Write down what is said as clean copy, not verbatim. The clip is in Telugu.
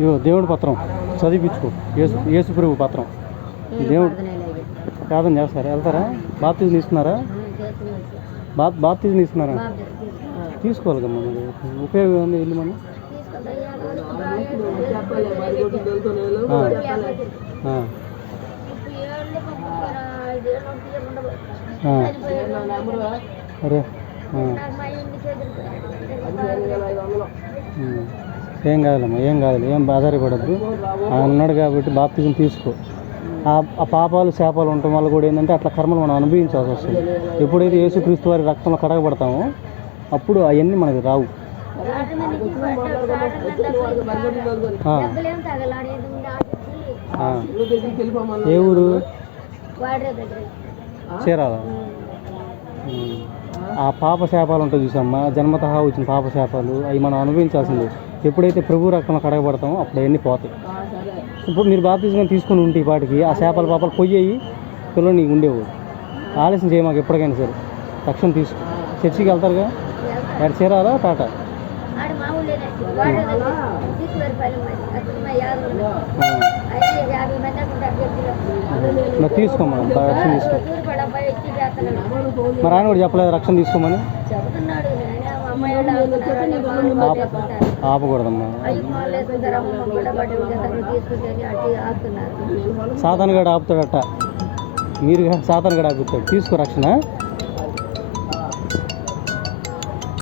ఇగో దేవుడి పత్రం చదివించుకో. యేసు ప్రభు పత్రం. దేవుడు ప్రార్థన చేస్తారా? వెళ్తారా? బాప్తిజం తీసుకున్నారా? బాప్తిజం తీసుకున్నారా? తీసుకోవాలి కమ్మా. మరి ఉపయోగం ఉంది. వెళ్ళి మనం అరే ఏం కాదులమ్మా, ఏం కాదులే, ఏం ఆధారపడద్దు. ఆయన ఉన్నాడు కాబట్టి బాప్తిజం తీసుకో. ఆ పాపాలు శాపాలు ఉండటం వల్ల కూడా ఏంటంటే అట్లా కర్మలు మనం అనుభవించాల్సి వస్తుంది. ఎప్పుడైతే యేసుక్రీస్తు వారి రక్తంలో కడగబడతామో అప్పుడు అవన్నీ మనకి రావు. ఏ ఊరు? చీరాల. ఆ పాప శాపాలు ఉంటాయి చూసమ్మా, జన్మతః వచ్చిన పాప శాపాలు అవి మనం అనుభవించాల్సిందే. ఎప్పుడైతే ప్రభు రక్తంలో కడగబడతామో అప్పుడు అవన్నీ పోతాయి. ఇప్పుడు మీరు బాప్తిజం తీసుకుని ఉంటే ఈ పాటికి ఆ శాపాలు పాపాలు పొయ్యి పిల్లలు నీకు ఉండేవు. ఆలస్యం చేయ మాకు ఎప్పటికైనా సరే రక్షణ తీసుకో. చర్చికి వెళ్తారుగా? ఎక్కడ చీరాలా టాటా? మరి తీసుకోమా రక్షణ తీసుకో. మరి ఆయన కూడా చెప్పలేదు రక్షణ తీసుకోమని? ఆపకూడదమ్మా. సాతాను గడు ఆపుతాడట, మీరు సాతాను గడు ఆపుతాడు. తీసుకో రక్షణ.